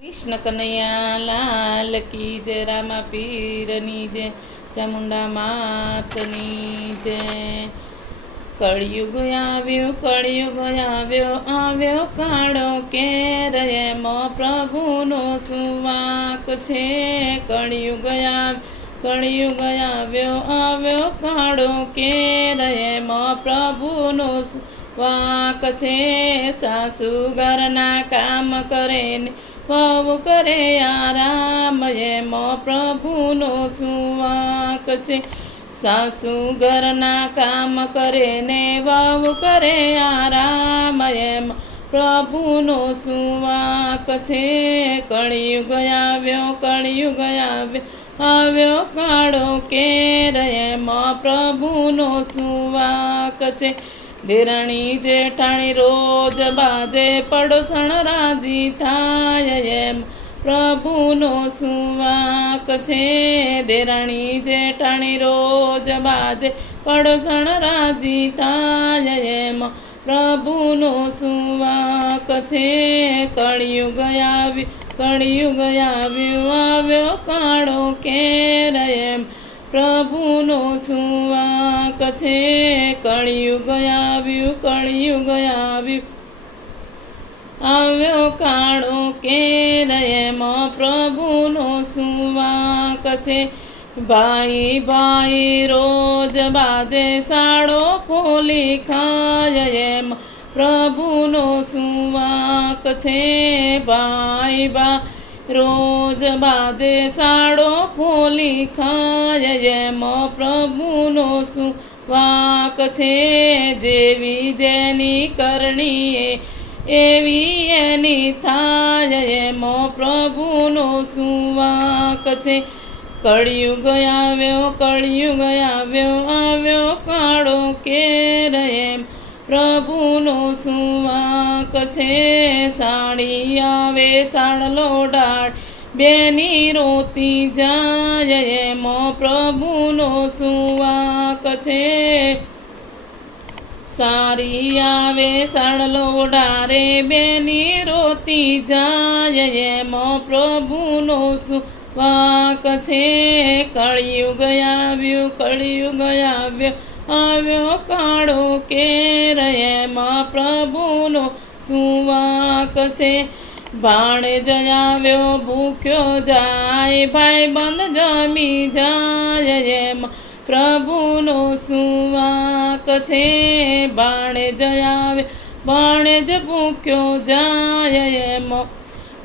કૃષ્ણ કનૈયા લાલ કી જય, રામા પીરની જય, ચામુંડા માતની જય. કળિયુગ આવ્યો કળિયુગ આવ્યો આવ્યો કાળો કેર એમાં પ્રભુનો સુવાક છે. કળિયુગ આવ્યો કળિયુગ આવ્યો આવ્યો કાળો કેર એમાં પ્રભુનો વાક છે. સાસુ ઘરના કામ કરે ને વહુ કરે આરામ, એમાં પ્રભુનો સુવાક છે. સાસુ ઘરના કામ કરે ને વાવ કરે આરામ, એમ પ્રભુનો સુવાક છે. કળિયુગ આવ્યો કળિયુગ આવ્યો આવ્યો કાળો કેર, એમાં પ્રભુનો સુવાક છે. દેરાણી જેઠાણી રોજ બાજે પડોસણ રાજી થાય એમ. પ્રભુનો સુવાક છે. દેરાણી જેઠાણી રોજ બાજે પડોસણ રાજી થાય એમ. પ્રભુનો સુવાક છે. કળિયુગ આવ્યું કળિયુગ આવ્યું, આવ્યો કાળો કેર એમ. પ્રભુનો સુવાક છે, કળિયુગ આવ્યું કળિયુગ આવ્યું. આવ્યો કાળો કેર એમાં પ્રભુનો સુવાક છે. ભાઈ ભાઈ રોજ બાજે સાડો ફોલી ખાય એમ પ્રભુનો સુવાક છે. ભાઈ બા રોજ બાજે સાડો ફોલી ખાય એમ પ્રભુનો સુવાક છે જેવી જેની કરણી એવી એની થાય એમો પ્રભુનો સુવાક છે? કળિયુગ આવ્યો કળિયુગ આવ્યો આવ્યો કાળો કેર એમ પ્રભુનો સુવાક છે? સાડી આવે સાડલો ડાળ બેની રોતી જાય એમો પ્રભુનો સુવાક સારી આવે સડલો ડારે બેની રોતી જાય, એમ પ્રભુનો સુવાક છે. કળિયુગ આવ્યું, કળિયુગ આવ્યો આવ્યો કાળો કેર, એમાં પ્રભુનો સુવાક છે. ભાણે જયાવ્યો ભૂખ્યો જાય ભાઈ બંધ જમી જાય, એમ પ્રભુનો સુવાક છે, બાણે જયાવે, બાણે જ ભૂખ્યો જાય એમ.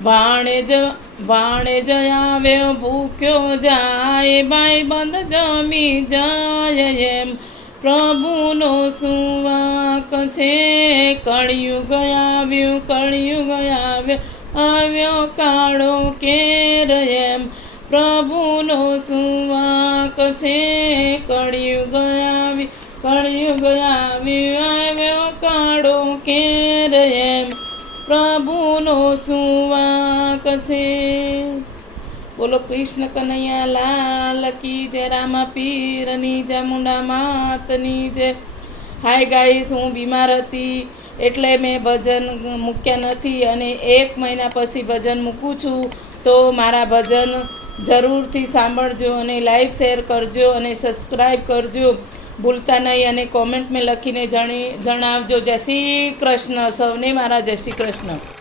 ભાણે જ ભાણે જયાવે, ભૂખ્યો જાય ભાઈ બંધ જમી જાય એમ. પ્રભુનો સુવાક છે કળિયુગ આવ્યું કળિયુગ આવ્યો આવ્યો કાળો કેર એમ. પ્રભુનો સુવાક છે કળિયુગ આવી કળિયુગ આવ્યું કાળો કેર એમ પ્રભુનો સુવાક છે. બોલો કૃષ્ણ કનૈયા લાલ કી જય, રામા પીરની ચામુંડા માતની જય. હાય ગાઈસ, હું બીમાર હતી એટલે મેં ભજન મૂક્યા નથી અને એક મહિના પછી ભજન મૂકું છું. તો મારા ભજન જરૂરથી સાંભળજો અને લાઈક શેર કરજો અને સબસ્ક્રાઈબ કરજો. ભૂલતા નહીં અને કોમેન્ટ મેં લખીને જણી જણાવજો. જય શ્રી કૃષ્ણ. સૌને મારા જય શ્રી કૃષ્ણ.